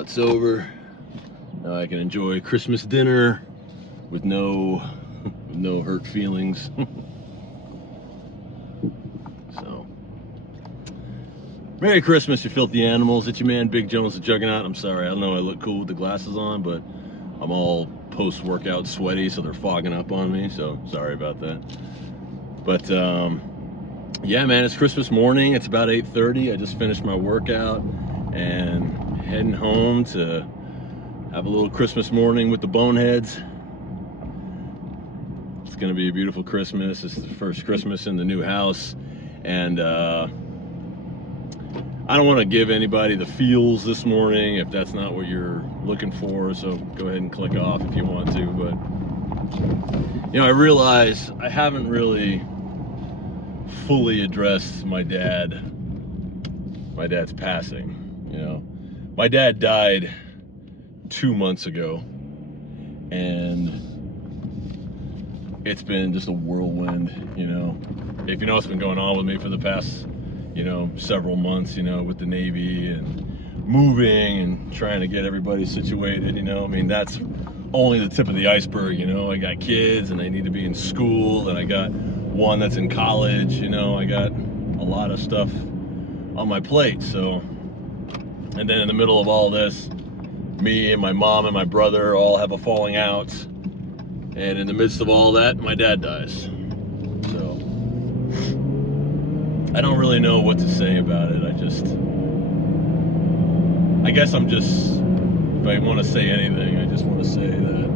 workout's over. Now I can enjoy Christmas dinner with no hurt feelings. So, Merry Christmas, you filthy animals. It's your man, Big Jones the Juggernaut. I'm sorry, I know I look cool with the glasses on, but I'm all post-workout sweaty, so they're fogging up on me, so sorry about that. But, yeah, man, it's Christmas morning. It's about 8:30. I just finished my workout and heading home to have a little Christmas morning with the Boneheads. It's gonna be a beautiful Christmas. It's the first Christmas in the new house, and I don't want to give anybody the feels this morning if that's not what you're looking for, so go ahead and click off if you want to. But you know, I realize I haven't really fully addressed my dad's passing. You know, my dad died 2 months ago, and it's been just a whirlwind. You know, if you know what's been going on with me for the past, you know, several months, you know, with the Navy and moving and trying to get everybody situated, you know, I mean, that's only the tip of the iceberg. You know, I got kids and they need to be in school, and I got one that's in college. You know, I got a lot of stuff on my plate. So, and then in the middle of all this, me and my mom and my brother all have a falling out, and in the midst of all that, my dad dies. So I don't really know what to say about it. I guess I'm just, if I want to say anything, I just want to say that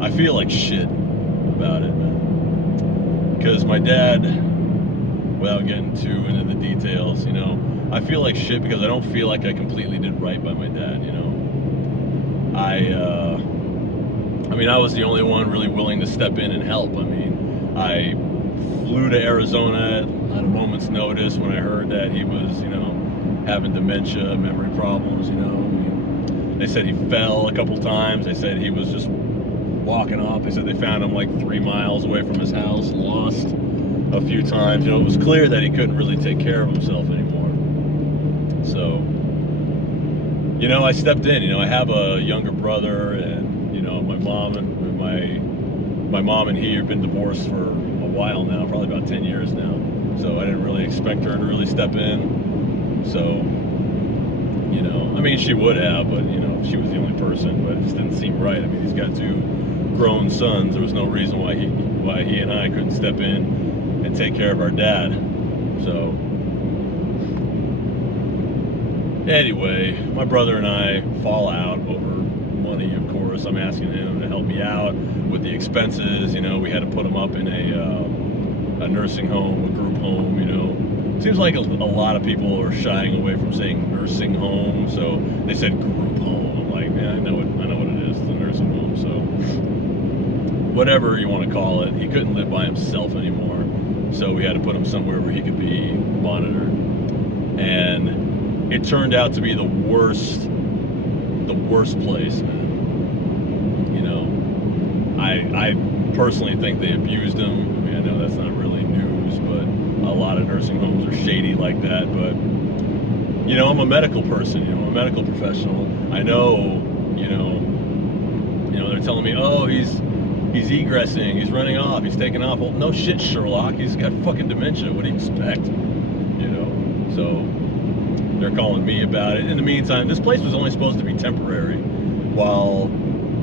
I feel like shit about it, man. Because my dad, without getting too into the details, you know, I feel like shit because I don't feel like I completely did right by my dad, you know. I mean, I was the only one really willing to step in and help. I mean, I flew to Arizona at a moment's notice when I heard that he was, you know, having dementia, memory problems, you know. I mean, they said he fell a couple times. They said he was just walking off. They said they found him like 3 miles away from his house, lost a few times. You know, it was clear that he couldn't really take care of himself anymore. So, you know, I stepped in. You know, I have a younger brother, and you know, my mom and he have been divorced for a while now, probably about 10 years now. So I didn't really expect her to really step in. So, you know, I mean, she would have, but you know, she was the only person. But it just didn't seem right. I mean, he's got 2 grown sons. There was no reason why he and I couldn't step in and take care of our dad. So anyway, my brother and I fall out over money, of course. I'm asking him to help me out with the expenses. You know, we had to put him up in a nursing home, a group home, you know. Seems like a lot of people are shying away from saying nursing home, so they said group home. I'm like, man, I know what it is, the nursing home. So whatever you want to call it, he couldn't live by himself anymore, so we had to put him somewhere where he could be monitored. And it turned out to be the worst place, man. You know, I personally think they abused him. I mean, I know that's not really news, but a lot of nursing homes are shady like that. But you know, I'm a medical person. You know, I'm a medical professional. I know. You know, they're telling me, oh, he's egressing, he's running off, he's taking off. Well, no shit, Sherlock. He's got fucking dementia. What do you expect? You know, so they're calling me about it. In the meantime, this place was only supposed to be temporary while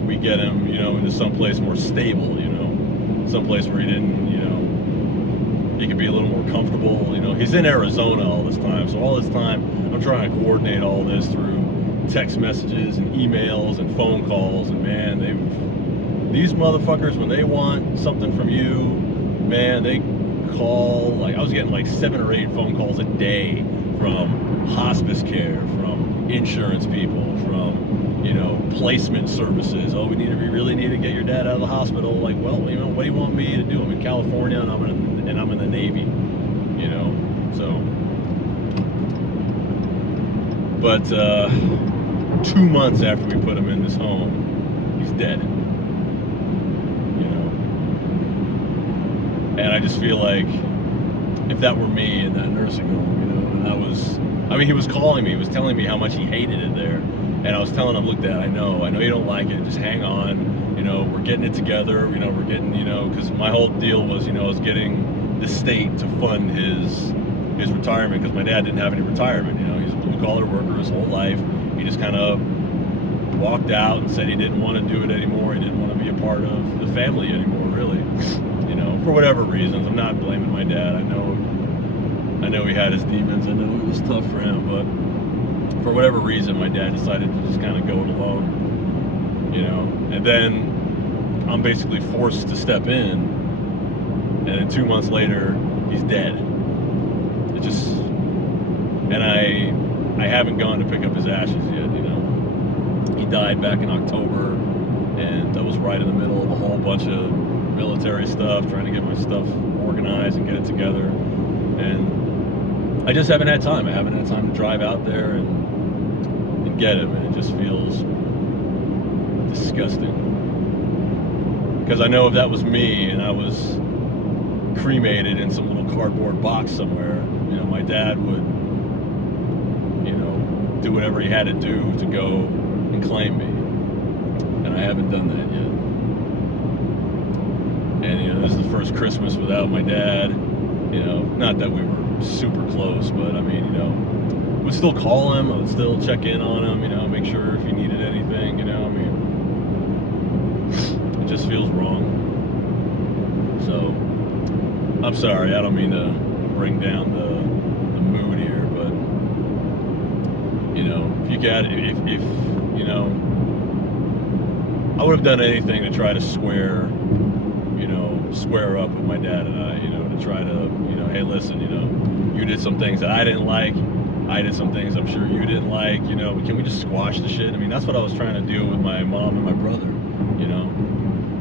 we get him, you know, into someplace more stable, you know, someplace where he didn't, you know, he could be a little more comfortable. You know, he's in Arizona all this time, so all this time I'm trying to coordinate all this through text messages and emails and phone calls, and man, these motherfuckers, when they want something from you, man, they call. Like, I was getting like 7 or 8 phone calls a day from hospice care, from insurance people, from, you know, placement services. Oh, we really need to get your dad out of the hospital. Like, well, you know, what do you want me to do? I'm in California, and I'm in the Navy, you know. So, but 2 months after we put him in this home, he's dead. You know, and I just feel like if that were me in that nursing home, you know, and I mean, he was calling me, he was telling me how much he hated it there, And I was telling him, look, Dad, I know you don't like it. Just hang on. You know, we're getting it together. You know, we're getting, you know, because my whole deal was, you know, I was getting the state to fund his retirement, because my dad didn't have any retirement. You know, he's a blue collar worker his whole life. He just kind of walked out and said he didn't want to do it anymore. He didn't want to be a part of the family anymore, really. You know, for whatever reasons. I'm not blaming my dad. I know he had his demons. I know it was tough for him, but for whatever reason, my dad decided to just kind of go it alone, you know. And then I'm basically forced to step in, and then 2 months later, he's dead. It just, and I haven't gone to pick up his ashes yet, you know. He died back in October, and I was right in the middle of a whole bunch of military stuff, trying to get my stuff organized and get it together, and I just haven't had time. I haven't had time to drive out there and get him, and it just feels disgusting. Because I know if that was me and I was cremated in some little cardboard box somewhere, you know, my dad would, you know, do whatever he had to do to go and claim me. And I haven't done that yet. And, you know, this is the first Christmas without my dad. You know, not that we were super close, but I mean, you know, I would still call him, I would still check in on him, you know, make sure if he needed anything, you know, I mean, it just feels wrong. So, I'm sorry, I don't mean to bring down the mood here, but, you know, if you know, I would have done anything to try to square up with my dad and I, you know, to try to, you know, hey, listen, you know, you did some things that I didn't like, I did some things I'm sure you didn't like, you know, can we just squash the shit? I mean, that's what I was trying to do with my mom and my brother, you know.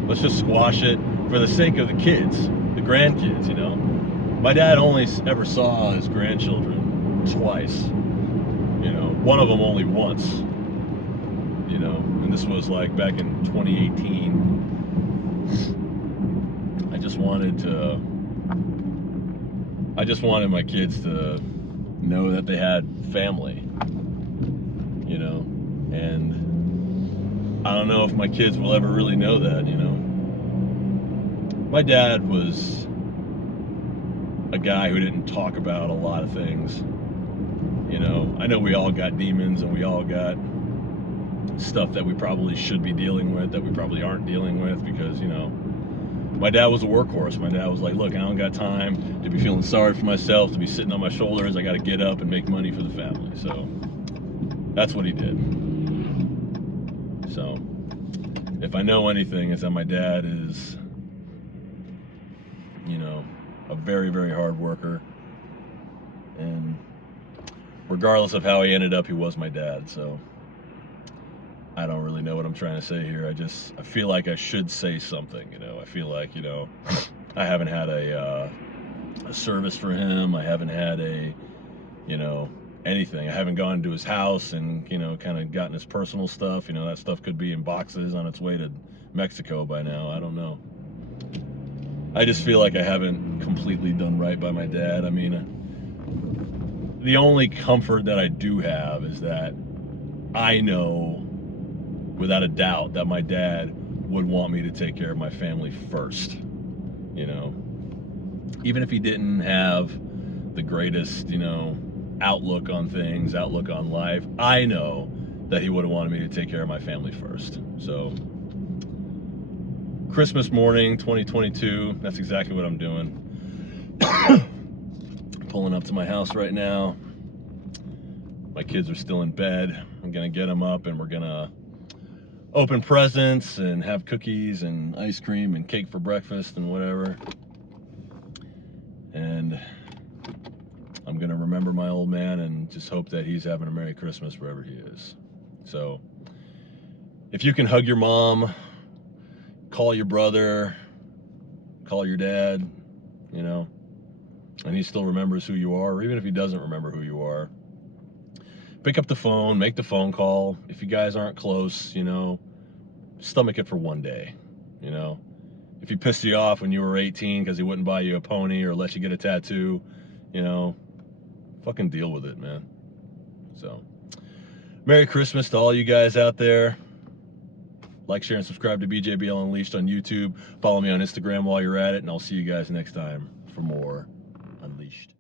Let's just squash it for the sake of the kids, the grandkids, you know. My dad only ever saw his grandchildren twice, you know, one of them only once, you know, and this was like back in 2018. I just wanted my kids to know that they had family, you know, and I don't know if my kids will ever really know that, you know. My dad was a guy who didn't talk about a lot of things, you know. I know we all got demons and we all got stuff that we probably should be dealing with that we probably aren't dealing with, because, you know, my dad was a workhorse. My dad was like, look, I don't got time to be feeling sorry for myself, to be sitting on my shoulders. I got to get up and make money for the family. So that's what he did. So if I know anything, it's that my dad is, you know, a very, very hard worker. And regardless of how he ended up, he was my dad. So I don't really know what I'm trying to say here. I feel like I should say something, you know. I feel like, you know, I haven't had a service for him. I haven't had you know, anything. I haven't gone to his house and, you know, kind of gotten his personal stuff. You know, that stuff could be in boxes on its way to Mexico by now. I don't know. I just feel like I haven't completely done right by my dad. I mean, the only comfort that I do have is that I know without a doubt that my dad would want me to take care of my family first, you know. Even if he didn't have the greatest, you know, outlook on things, outlook on life, I know that he would have wanted me to take care of my family first. So, Christmas morning, 2022, that's exactly what I'm doing. Pulling up to my house right now. My kids are still in bed. I'm gonna get them up and we're gonna open presents and have cookies and ice cream and cake for breakfast and whatever. And I'm gonna remember my old man and just hope that he's having a Merry Christmas wherever he is. So if you can hug your mom, call your brother, call your dad, you know, and he still remembers who you are, or even if he doesn't remember who you are, pick up the phone, make the phone call. If you guys aren't close, you know, stomach it for one day, you know. If he pissed you off when you were 18 because he wouldn't buy you a pony or let you get a tattoo, you know, fucking deal with it, man. So, Merry Christmas to all you guys out there. Like, share, and subscribe to BJBL Unleashed on YouTube. Follow me on Instagram while you're at it, and I'll see you guys next time for more Unleashed.